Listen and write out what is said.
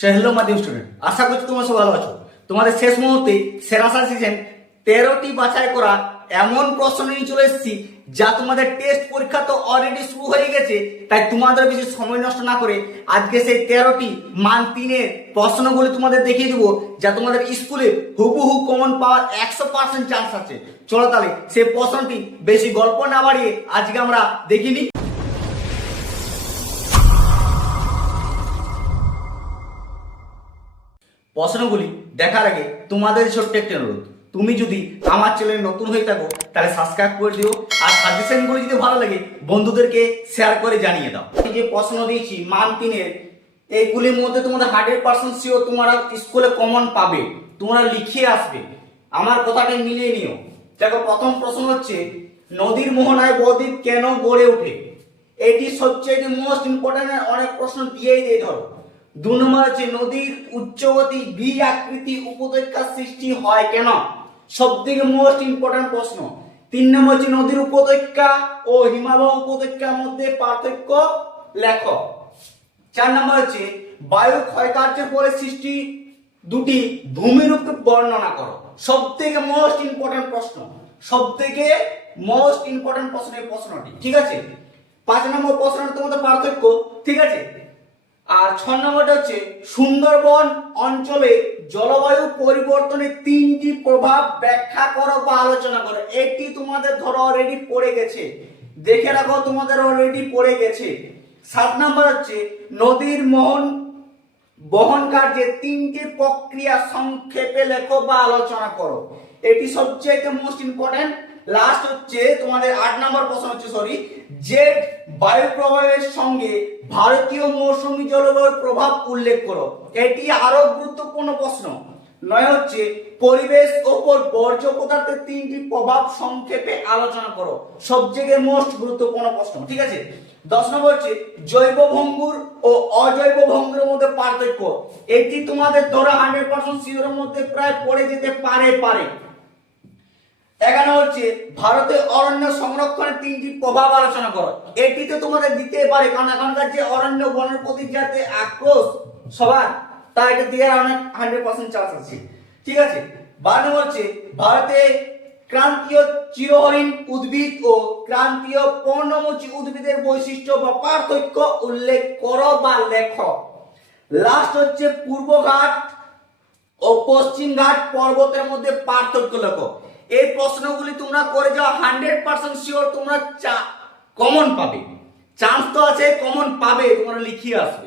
Hello মাধ্যমিক student, আশা করছি তোমরা সব ভালো আছো। তোমাদের শেষ মুহূর্তে সেরা সিজন 13টি বাছাই করা এমন প্রশ্ন নিয়ে চলে এসেছি যা তোমাদের টেস্ট পরীক্ষা তো অলরেডি শুরু হয়ে গেছে, তাই তোমাদের বেশি সময় নষ্ট না করে আজকে সেই 13টি মান 3-এর প্রশ্নগুলি তোমাদের দেখিয়ে দেবো, যা তোমাদের স্কুলে হুবহু কমন পাওয়ার 100% চান্স আছে। চলো তাহলে সেই প্রশ্নটি বেশি গল্প না বাড়িয়ে আজকে আমরা দেখিনি। প্রশ্নগুলি দেখার আগে তোমাদের ছোট্ট একটা অনুরোধ, তুমি যদি আমার চ্যানেলে নতুন হয়ে থাকো তাহলে সাবস্ক্রাইব করে দিও, আর সাজেশনগুলি যদি ভালো লাগে বন্ধুদেরকে শেয়ার করে জানিয়ে দাও। এই যে প্রশ্ন দিয়েছি মান 3-এর, এইগুলির মধ্যে তোমাদের 100% শিওর তোমরা স্কুলে কমন পাবে, তোমরা লিখিয়ে আসবে। আমার কথাটা মিলিয়ে নিও। দেখো, প্রথম প্রশ্ন হচ্ছে নদীর মোহনায় বদ্বীপ কেন গড়ে ওঠে? এটি সবচেয়ে মোস্ট ইম্পর্টেন্ট, অনেক প্রশ্ন দিয়েই দিয়ে ধরো। 2 নম্বর হচ্ছে নদীর উচ্চগতি ভি আকৃতি উপত্যকা সৃষ্টি হয় কেন? সবথেকে মোস্ট ইম্পর্টেন্ট প্রশ্ন। 3 নম্বর হচ্ছে নদীর উপত্যকা ও হিমালয় উপত্যকার মধ্যে পার্থক্য লেখো। 4 নম্বর হচ্ছে বায়ু ক্ষয়কার্যের ফলে সৃষ্টি দুটি ভূমিরূপকে বর্ণনা করো। সবথেকে মোস্ট ইম্পর্টেন্ট প্রশ্ন, সবথেকে মোস্ট ইম্পর্টেন্ট প্রশ্ন এই প্রশ্নটি, ঠিক আছে। 5 নম্বর প্রশ্নটা তোমাদের পার্থক্য, ঠিক আছে। আর 6 নম্বরটা হচ্ছে সুন্দরবন অঞ্চলে জলবায়ু পরিবর্তনের 3টি প্রভাব ব্যাখ্যা করো বা আলোচনা করো। এটি তোমাদের ধরো অলরেডি পড়ে গেছে, দেখে রাখো, তোমাদের অলরেডি পড়ে গেছে। 7 নম্বর হচ্ছে নদীর বহন কার্যে 3টি প্রক্রিয়া সংক্ষেপে লেখো বা আলোচনা করো। এটি সবচেয়ে মোস্ট ইম্পর্টেন্ট। লাস্ট হচ্ছে তোমাদের 8 নম্বর প্রশ্ন হচ্ছে জেড বায়ু প্রবাহের সঙ্গে ভারতীয় মৌসুমী জলবায়ুর প্রভাব উল্লেখ করো। এটি আরো গুরুত্বপূর্ণ প্রশ্ন। 9 হচ্ছে পরিবেশ ওপর বর্জ্য পদার্থের 3টি প্রভাব সংক্ষেপে আলোচনা করো। সবথেকে মোস্ট গুরুত্বপূর্ণ প্রশ্ন, ঠিক আছে। 10 নম্বর হচ্ছে জৈব ভঙ্গুর ও অজৈব ভঙ্গুরের মধ্যে পার্থক্য। এটি তোমাদের ধরো 100% শিওরের মধ্যে প্রায় পড়ে যেতে পারে। 11 হচ্ছে ভারতে অরণ্য সংরক্ষণের 3টি প্রভাব আলোচনা করো। এটিতে তোমাদের দিতে পারে, কারণ এখনকার যে অরণ্য বনের প্রতি যাতে আক্রোশ সবার, তা এটা দেওয়ার অনেক 100% চান্স আছে, ঠিক আছে। 12 নম্বর হচ্ছে ভারতে ক্রান্তীয় চিরহরিণ উদ্ভিদ ও ক্রান্তীয় পর্ণমোচী উদ্ভিদের বৈশিষ্ট্য বা পার্থক্য উল্লেখ করো বা লেখো। লাস্ট হচ্ছে পূর্ব ঘাট ও পশ্চিম ঘাট পর্বতের মধ্যে পার্থক্য লেখো। এই প্রশ্নগুলি তোমরা করে যাও, 100% শিওর তোমরা কমন পাবে। চান্স তো আছে, কমন পাবে, তোমরা লিখিয়ে আসবে।